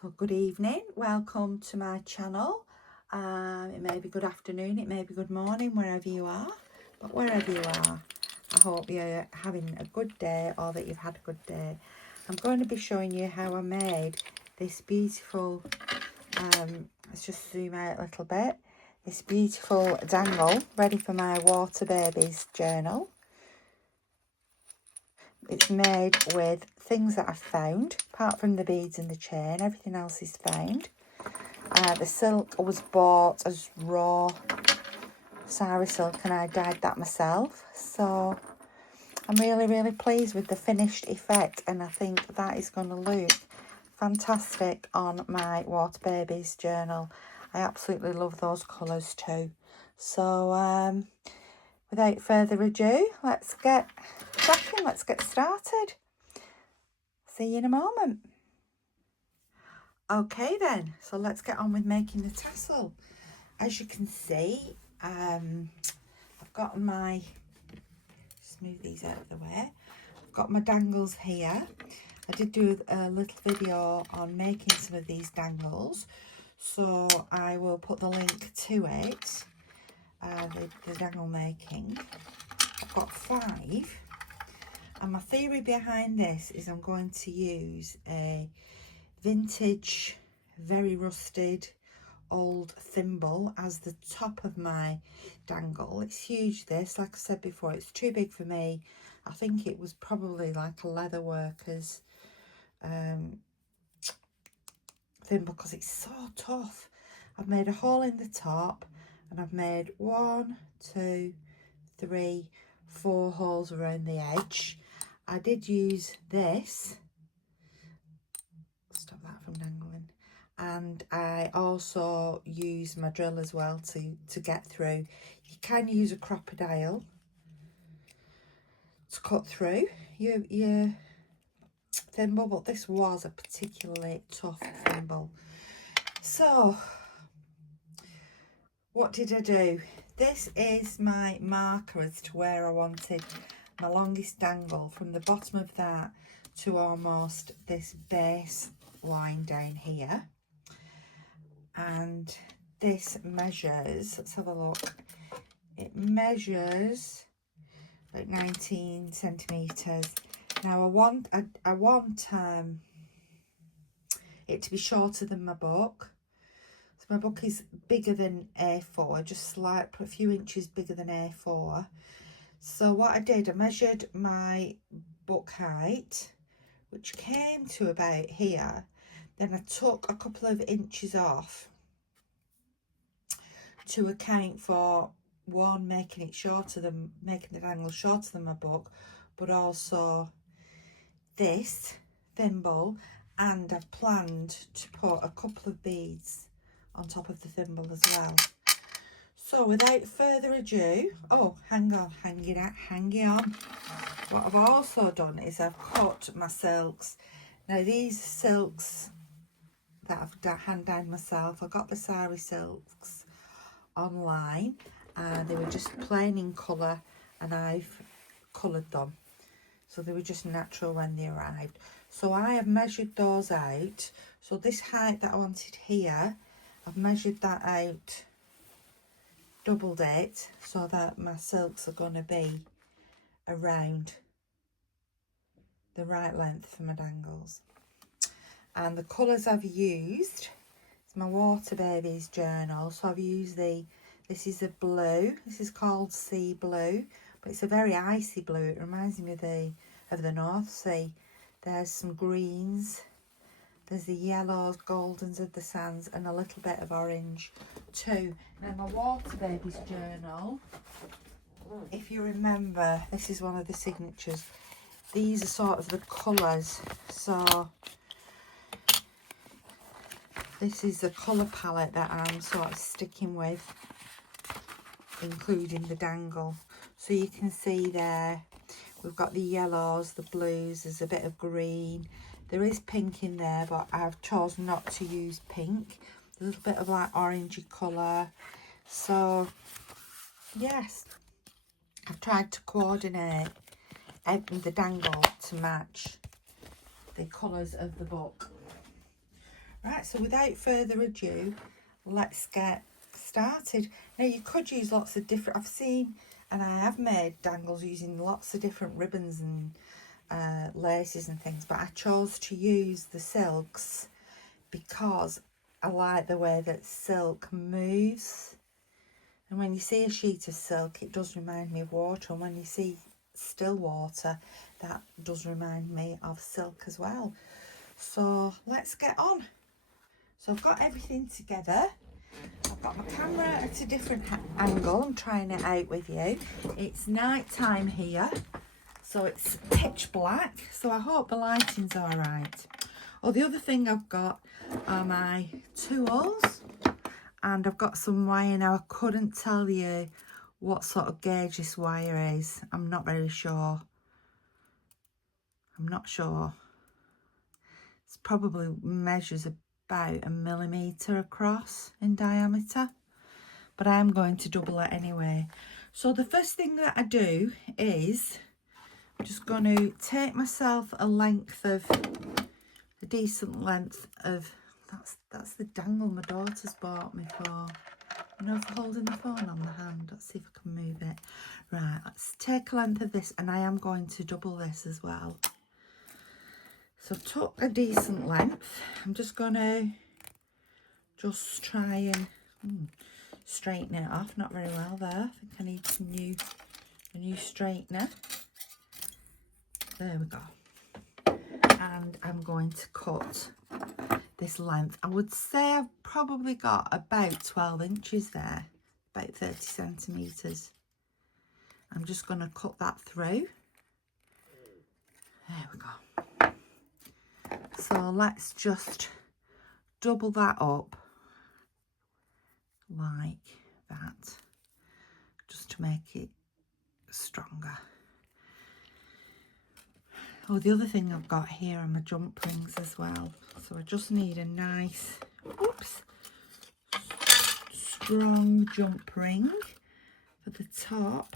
So good evening, welcome to my channel. It may be good afternoon, it may be good morning, wherever you are, but wherever you are, I hope you're having a good day or that you've had a good day. I'm going to be showing you how I made this beautiful, let's just zoom out a little bit, this beautiful dangle ready for my water babies journal. It's made with things that I've found, apart from the beads and the chain, everything else is found. The silk was bought as raw sari silk and I dyed that myself. So I'm really pleased with the finished effect, and I think that is going to look fantastic on my Water Babies journal. I absolutely love those colours too. So without further ado, let's get cracking, let's get started. See you in a moment. Okay then, so let's get on with making the tassel. As you can see, I've got my, just move these out of the way, I've got my dangles here. I did do a little video on making some of these dangles, so I will put the link to it, the dangle making. I've got 5, and my theory behind this is I'm going to use a vintage, very rusted old thimble as the top of my dangle. It's huge, this, like I said before, it's too big for me. I think it was probably like a leather worker's thimble because it's so tough. I've made a hole in the top and I've made 1, 2, 3, 4 holes around the edge. I did use this, stop that from dangling, and I also use my drill as well to get through. You can use a crocodile to cut through your thimble, but this was a particularly tough thimble. So what did I do? This is my marker as to where I wanted my longest dangle, from the bottom of that to almost this base line down here. And this measures, let's have a look, it measures like 19 centimeters. Now I want it to be shorter than my book. So my book is bigger than A4, just a few inches bigger than A4. So what I did, I measured my book height, which came to about here. Then I took a couple of inches off to account for, one, making the dangle shorter than my book, but also this thimble, and I've planned to put a couple of beads on top of the thimble as well. So without further ado, oh, hang on. What I've also done is I've cut my silks. Now these silks that I've hand dyed myself, I got the sari silks online, and they were just plain in colour, and I've coloured them, so they were just natural when they arrived. So I have measured those out. So this height that I wanted here, I've measured that out, doubled it, so that my silks are going to be around the right length for my dangles. And the colours I've used, it's my Water Babies journal, so I've used this is a blue, this is called sea blue, but it's a very icy blue. It reminds me of the North Sea. There's some greens, there's the yellows, goldens of the sands, and a little bit of orange too. Now my Water Babies journal, if you remember, this is one of the signatures. These are sort of the colours, so this is the colour palette that I'm sort of sticking with, including the dangle. So you can see there, we've got the yellows, the blues, there's a bit of green. There is pink in there, but I've chosen not to use pink. A little bit of like orangey colour. So, yes, I've tried to coordinate the dangle to match the colours of the book. Right, so without further ado, let's get started. Now you could use lots of different, I've seen and I have made dangles using lots of different ribbons and laces and things, but I chose to use the silks because I like the way that silk moves. And when you see a sheet of silk, it does remind me of water, and when you see still water, that does remind me of silk as well. So let's get on. So I've got everything together. I've got my camera at a different angle. I'm trying it out with you. It's night time here, so it's pitch black. So I hope the lighting's all right. Oh, the other thing I've got are my tools, and I've got some wire. Now I couldn't tell you what sort of gauge this wire is. I'm not very sure. I'm not sure. It's probably measures about 1 millimetre across in diameter, but I am going to double it anyway. So the first thing that I do is I'm just going to take myself a decent length of, that's the dangle my daughter's bought me for, you know, for holding the phone on the hand. Let's see if I can move it. Right, let's take a length of this, and I am going to double this as well. So I've took a decent length. I'm just going to try and straighten it off. Not very well there. I think I need a new straightener. There we go. And I'm going to cut this length. I would say I've probably got about 12 inches there, about 30 centimetres. I'm just going to cut that through. There we go. So let's just double that up like that, just to make it stronger. Oh, the other thing I've got here are my jump rings as well. So I just need a nice, strong jump ring for the top.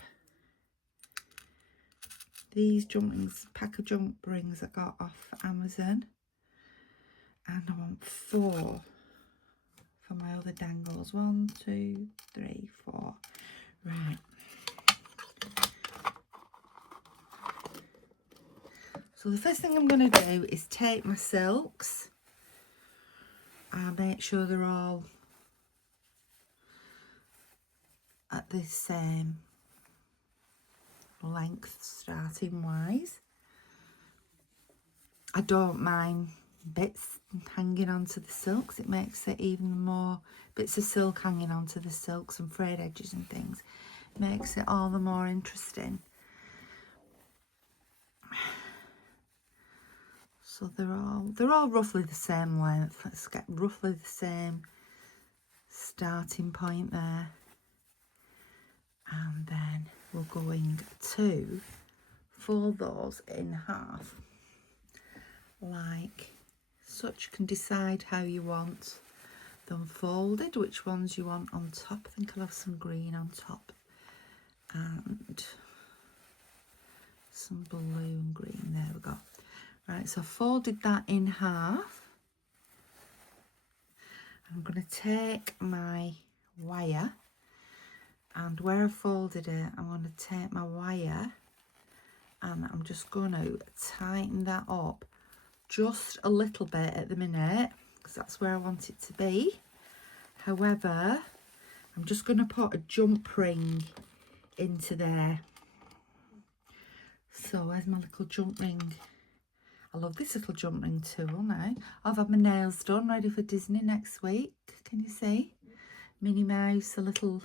These jump rings, pack of jump rings I got off Amazon. And I want 4 for my other dangles. 1, 2, 3, 4. Right. So the first thing I'm going to do is take my silks and make sure they're all at the same length starting wise. I don't mind bits hanging onto the silks. It makes it even more, bits of silk hanging onto the silks and frayed edges and things. It makes it all the more interesting. So they're all roughly the same length. Let's get roughly the same starting point there. And then we're going to fold those in half like such. You can decide how you want them folded, which ones you want on top. I think I'll have some green on top and some blue and green. There we go. Right, so I folded that in half. I'm going to take my wire, and where I folded it, I'm going to take my wire and I'm just going to tighten that up just a little bit at the minute, because that's where I want it to be. However, I'm just going to put a jump ring into there. So where's my little jump ring? I love this little jump ring tool now. I've had my nails done, ready for Disney next week. Can you see? Minnie Mouse, a little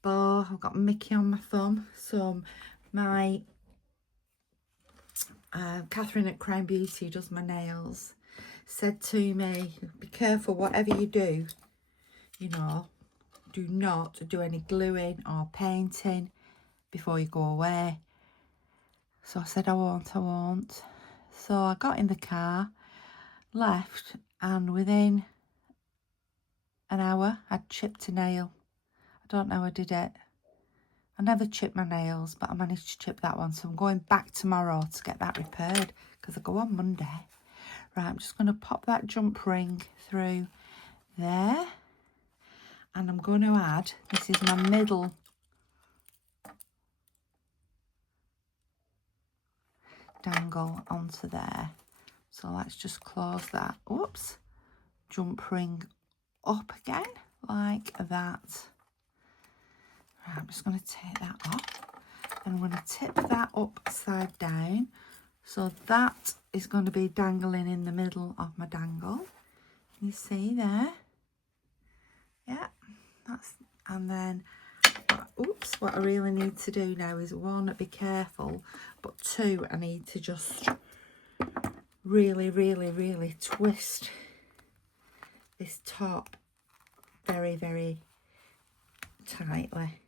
bow. I've got Mickey on my thumb. So my Catherine at Crown Beauty, does my nails, said to me, be careful whatever you do, you know, do not do any gluing or painting before you go away. So I said I won't. So I got in the car, left, and within an hour I'd chipped a nail. I don't know how I did it. I never chip my nails, but I managed to chip that one. So I'm going back tomorrow to get that repaired, because I go on Monday. Right, I'm just going to pop that jump ring through there, and I'm going to add, this is my middle dangle onto there. So let's just close that. Whoops. Jump ring up again like that. Right, I'm just going to take that off. I'm going to tip that upside down. So that is going to be dangling in the middle of my dangle. You see there? Yeah, that's, and then, oops, what I really need to do now is, one, be careful, but two, I need to just really, really, really twist this top very, very tightly. Right,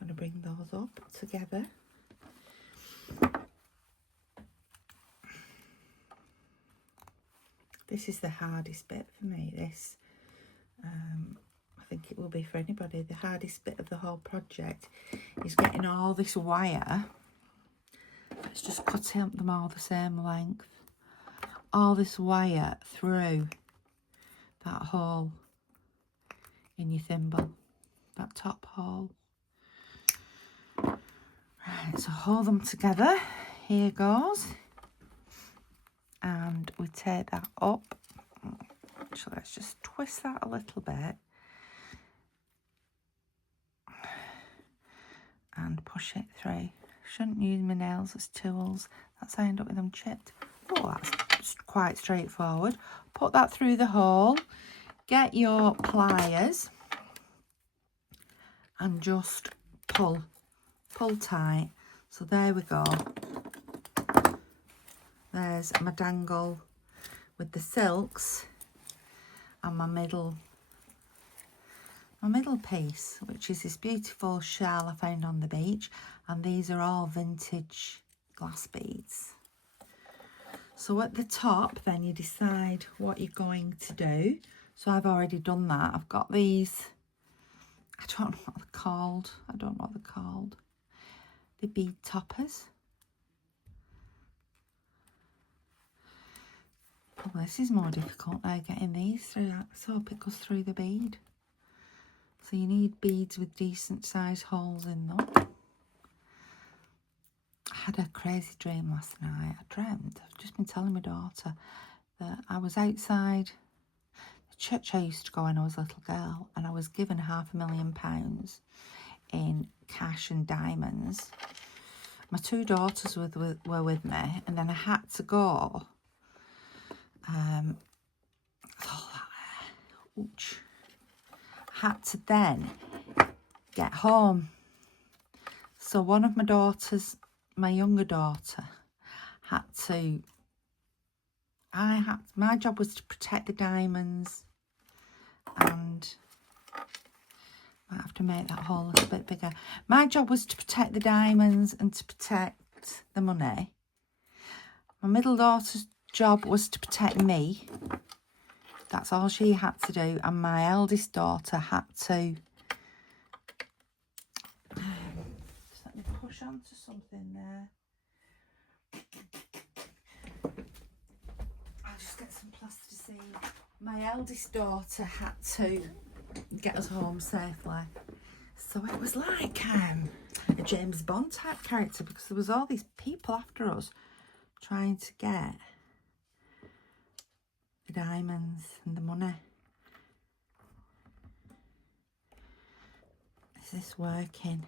I'm going to bring those up together. This is the hardest bit for me, this. I think it will be for anybody. The hardest bit of the whole project is getting all this wire. Let's just cut them all the same length. All this wire through that hole in your thimble, that top hole. Right, so hold them together. Here goes. And we take that up. So let's just twist that a little bit. And push it through. Shouldn't use my nails as tools. That's how I end up with them chipped. Oh, that's quite straightforward. Put that through the hole. Get your pliers. And just pull. Pull tight. So there we go. There's my dangle with the silks. And my middle piece, which is this beautiful shell I found on the beach, and these are all vintage glass beads. So at the top then you decide what you're going to do. So I've already done that. I've got these, I don't know what they're called. The bead toppers. Oh, this is more difficult now, getting these through. Let's hope it goes through the bead. So you need beads with decent sized holes in them. I had a crazy dream last night. I dreamt, I've just been telling my daughter, that I was outside the church I used to go when I was a little girl, and I was given £500,000 in cash and diamonds. My two daughters were with me, and then I had to go. Had to then get home. So one of my daughters, my younger daughter, my job was to protect the diamonds, and I might have to make that hole a little bit bigger. My job was to protect the diamonds and to protect the money. My middle daughter's job was to protect me. That's all she had to do. And my eldest daughter had to... Just let me push onto something there. I'll just get some plasticine. My eldest daughter had to get us home safely. So it was like a James Bond type character, because there was all these people after us trying to get the diamonds and the money. Is this working?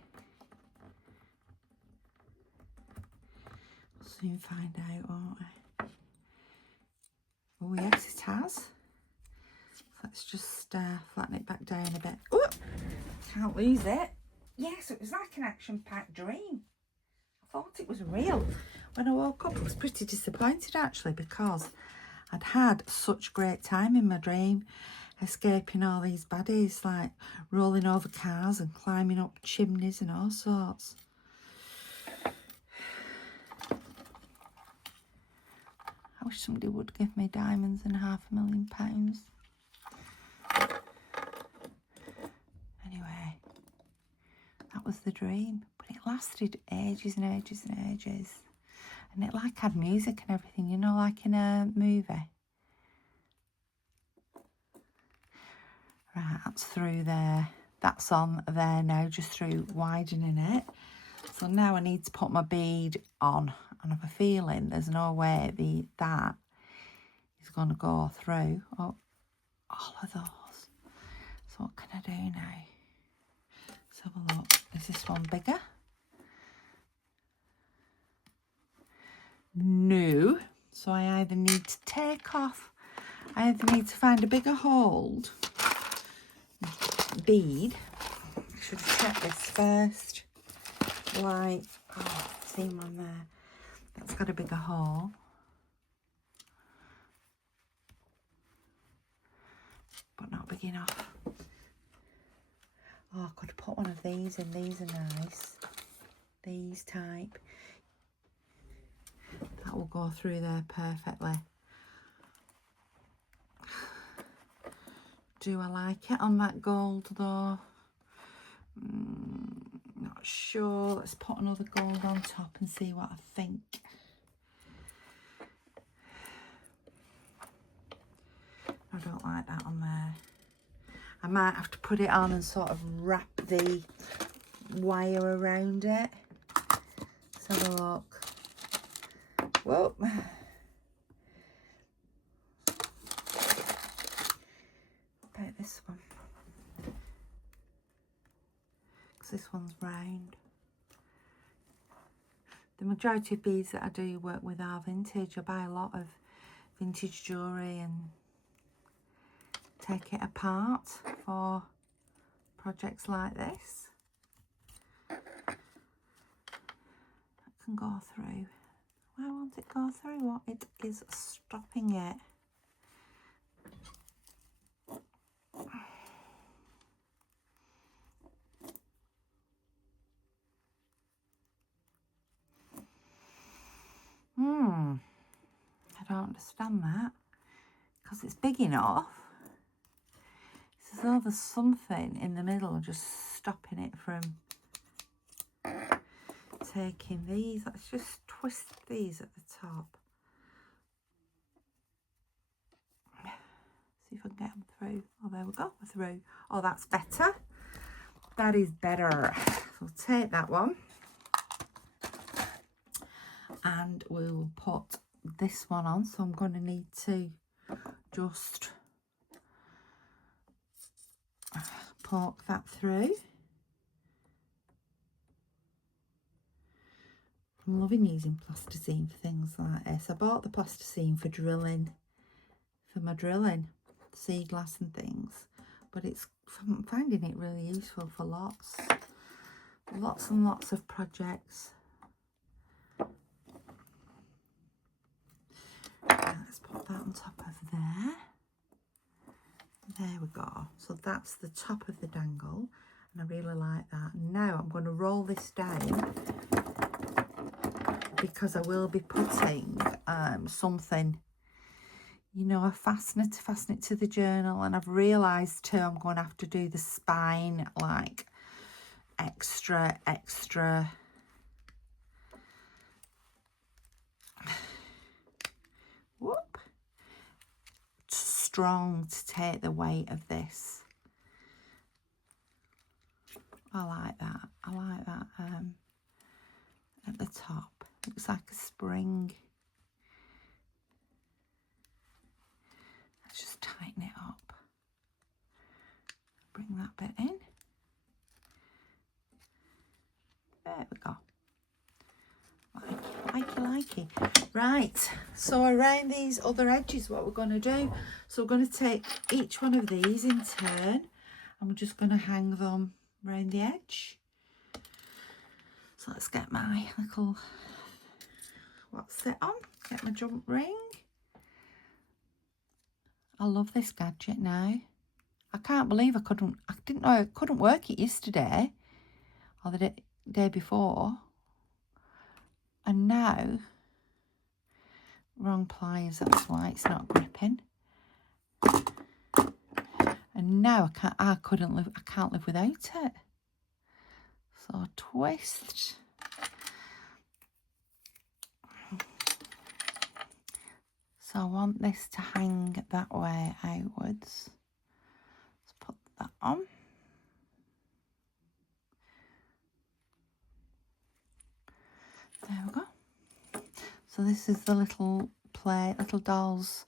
We'll soon find out, won't we? Oh yes, it has. Let's just flatten it back down a bit. Ooh, can't lose it. Yes, it was like an action-packed dream. I thought it was real. When I woke up, I was pretty disappointed actually, because I'd had such great time in my dream, escaping all these baddies, like rolling over cars and climbing up chimneys and all sorts. I wish somebody would give me diamonds and £500,000. Anyway, that was the dream, but it lasted ages and ages and ages. And it like had music and everything, you know, like in a movie. Right, that's through there. That's on there now, just through widening it. So now I need to put my bead on. And I have a feeling there's no way that is going to go through all of those. So what can I do now? Let's have a look. Is this one bigger? No. So I either need to take off, I either need to find a bigger hold bead. I should have checked this first. Like, oh, see one there. That's got a bigger hole. But not big enough. Oh, I could put one of these in. These are nice. These type. That will go through there perfectly. Do I like it on that gold though? Not sure. Let's put another gold on top and see what I think. I don't like that on there. I might have to put it on and sort of wrap the wire around it. Let's have a look. Whoa. About this one. Because this one's round. The majority of beads that I do work with are vintage. I buy a lot of vintage jewellery and take it apart for projects like this. That can go through. Why won't it go through? What it is stopping it? I don't understand that, because it's big enough. It's as though there's something in the middle just stopping it from taking these. Let's just twist these at the top. See if I can get them through. Oh, there we go, we're through. Oh, that's better. That is better. So I'll take that one. And we'll put this one on. So I'm going to need to just poke that through. I'm loving using plasticine for things like this. I bought the plasticine for drilling, for my drilling, seed glass and things. But I'm finding it really useful for lots and lots of projects. Let's put that on top of there. There we go. So that's the top of the dangle, and I really like that. Now I'm going to roll this down because I will be putting something, you know, a fastener to fasten it to the journal, and I've realised too I'm going to have to do the spine like extra strong to take the weight of this. I like that. I like that at the top. Looks like a spring. Let's just tighten it up. Bring that bit in. There we go. Likey. Right, so around these other edges, what we're going to do, so we're going to take each one of these in turn, and we're just going to hang them around the edge. So let's get my little, what's it on? Get my jump ring. I love this gadget now. I can't believe I didn't know I couldn't work it yesterday or the day before. And now, wrong pliers, that's why it's not gripping. And now I can't live without it. So twist. So I want this to hang that way outwards. Let's put that on. There we go. So this is the little plate, little dolls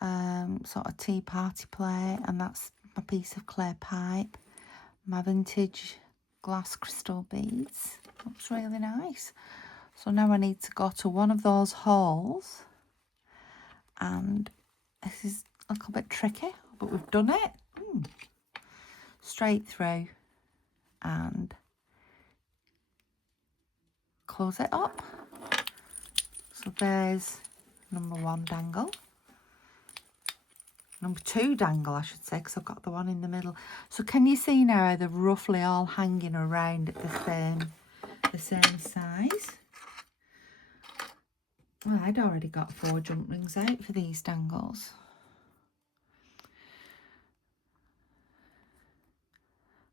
sort of tea party plate, and that's my piece of clay pipe, my vintage glass crystal beads. Looks really nice. So now I need to go to one of those holes, and this is a little bit tricky, but we've done it. Straight through and close it up. So there's number 1 dangle. Number 2 dangle, I should say, because I've got the one in the middle. So can you see now how they're roughly all hanging around at the same size? Well, I'd already got 4 jump rings out for these dangles.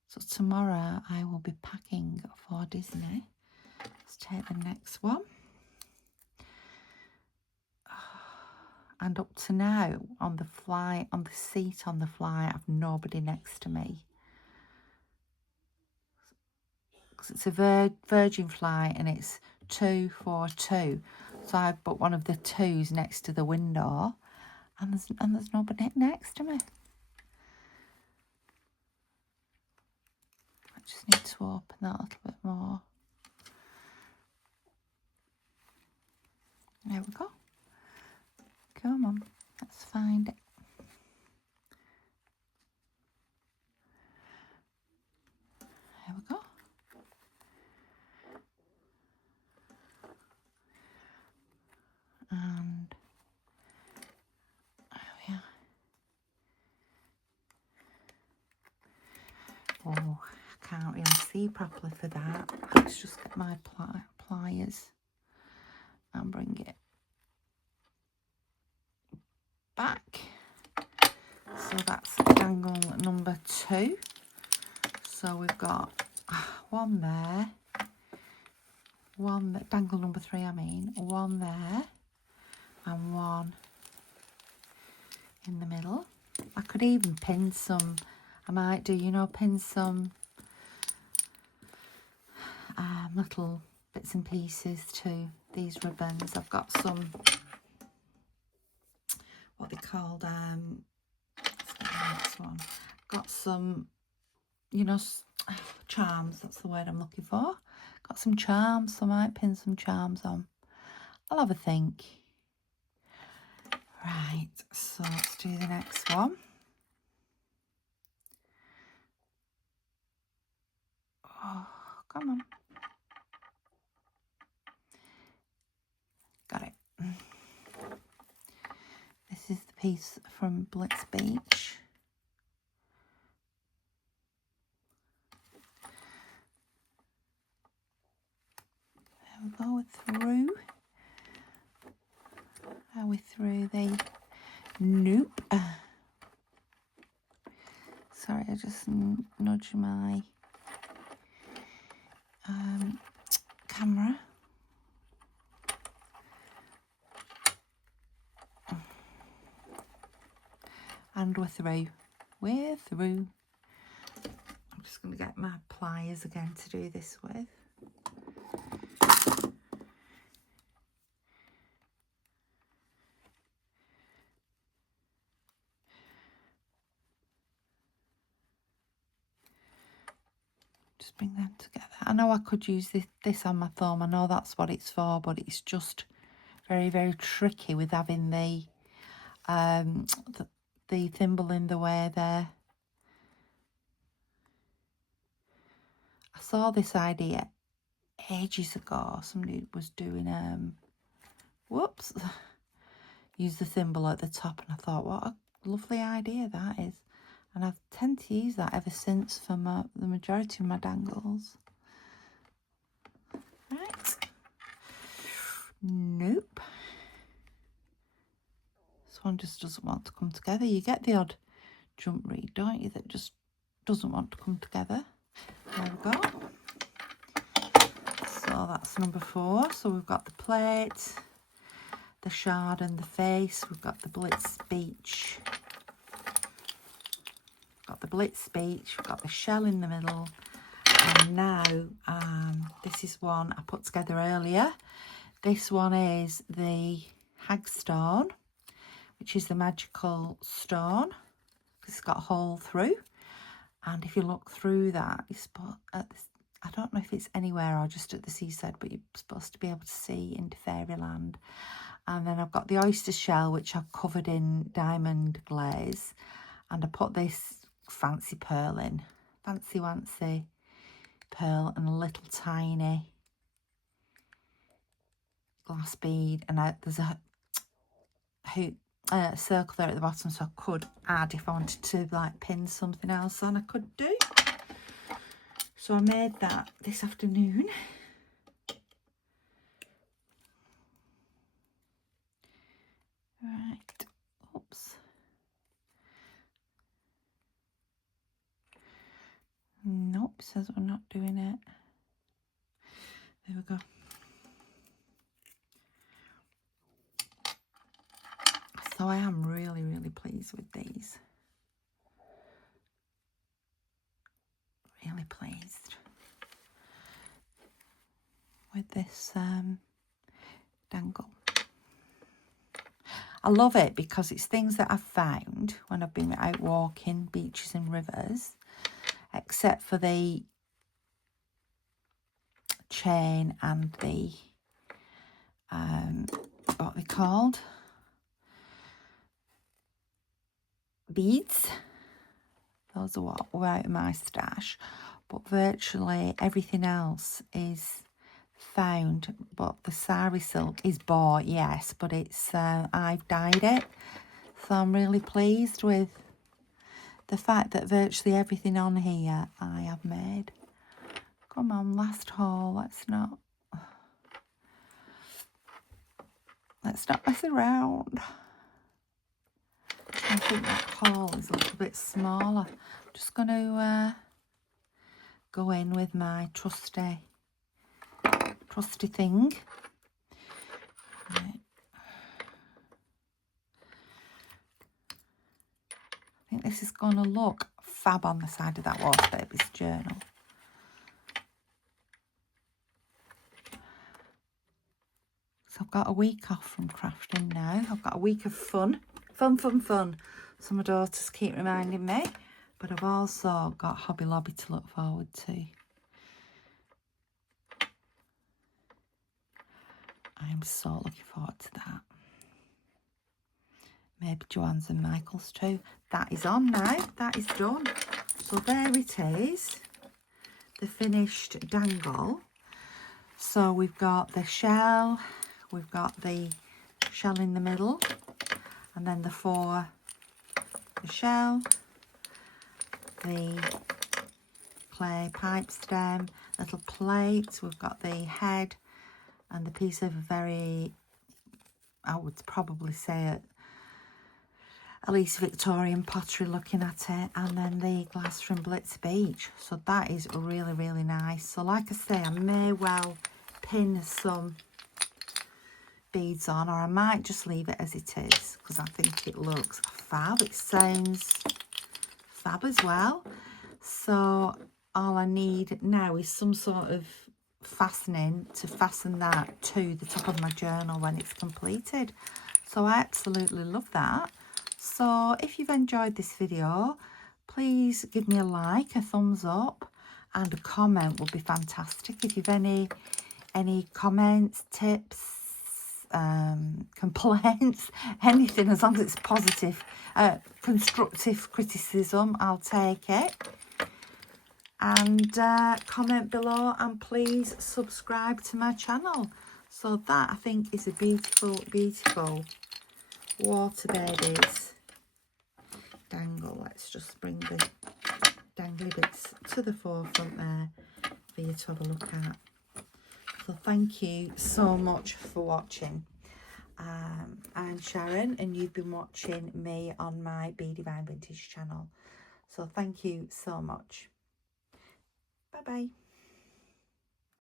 So tomorrow I will be packing for Disney. Let's take the next one. And up to now, on the seat on the flight, I've nobody next to me. Because it's a Virgin flight and it's 242. So I've put one of the 2s next to the window, and there's nobody next to me. I just need to open that a little bit more. There we go. Come on, let's find it. There we go. And there we are. Oh, I can't really see properly for that. Let's just get my pliers and bring it back. So that's dangle number 2. So we've got one there, dangle number 3 I mean, one there and one in the middle. I could even pin some, I might do, you know, pin some little bits and pieces to these ribbons. I've got some, what they called, let's get the next one. Got some, you know, charms, that's the word I'm looking for. Got some charms, so I might pin some charms on. I'll have a think. Right, so let's do the next one. Oh, come on. Got it. This is the piece from Blitz Beach. There we go, we're through. Are we through the... Nope. Sorry, I just nudged my camera. And we're through. We're through. I'm just going to get my pliers again to do this with. Just bring them together. I know I could use this on my thumb. I know that's what it's for, but it's just very, very tricky with having the thimble in the way there. I saw this idea ages ago. Somebody was doing whoops, use the thimble at the top, and I thought, what a lovely idea that is. And I tend to use that ever since for the majority of my dangles. Right. Nope. This one just doesn't want to come together. You get the odd jump reed, don't you, that just doesn't want to come together. There we go. So that's number 4. So we've got the plate, the shard and the face. We've got the Blitz Beach. Got the Blitz Beach. We've got the shell in the middle. And now, this is one I put together earlier. This one is the Hagstone, which is the magical stone. It's got a hole through. And if you look through that, you're supposed, I don't know if it's anywhere or just at the seaside, but you're supposed to be able to see into fairyland. And then I've got the oyster shell, which I've covered in diamond glaze. And I put this fancy pearl in. Fancy wancy pearl and a little tiny glass bead. And there's a hoop. Circle there at the bottom, so I could add if I wanted to like pin something else on. I could do. So I made that this afternoon. Right. Oops. Nope, says we're not doing it. There we go. So I am really, really pleased with these. Really pleased with this dangle. I love it because it's things that I've found when I've been out walking beaches and rivers, except for the chain and the, what are they called? Beads. Those are what were out of my stash, but virtually everything else is found. But the sari silk is bought, yes, but it's I've dyed it, so I'm really pleased with the fact that virtually everything on here I have made. Come on, last haul. Let's not mess around. I think that haul is a little bit smaller. I'm just going to go in with my trusty thing. Right. I think this is going to look fab on the side of that Water Babies journal. So I've got a week off from crafting now. I've got a week of fun. Fun. So my daughters keep reminding me. But I've also got Hobby Lobby to look forward to. I am so looking forward to that. Maybe Joanne's and Michael's too. That is on now. That is done. So there it is. The finished dangle. So we've got the shell. We've got the shell in the middle. And then the 4, the shell, the clay pipe stem, little plate. We've got the head and the piece of a very, I would probably say it, at least Victorian pottery looking at it, and then the glass from Blitz Beach. So that is really, really nice. So like I say, I may well pin some beads on, or I might just leave it as it is because I think it looks fab. It sounds fab as well. So all I need now is some sort of fastening to fasten that to the top of my journal when it's completed. So I absolutely love that. So if you've enjoyed this video, please give me a like, a thumbs up, and a comment would be fantastic. If you've any comments, tips, complaints, anything, as long as it's positive, constructive criticism, I'll take it. And comment below, and please subscribe to my channel. So that, I think, is a beautiful, beautiful Water Babies dangle. Let's just bring the dangly bits to the forefront there for you to have a look at. So thank you so much for watching. I'm Sharon, and you've been watching me on my Be Divine Vintage channel. So thank you so much. Bye bye.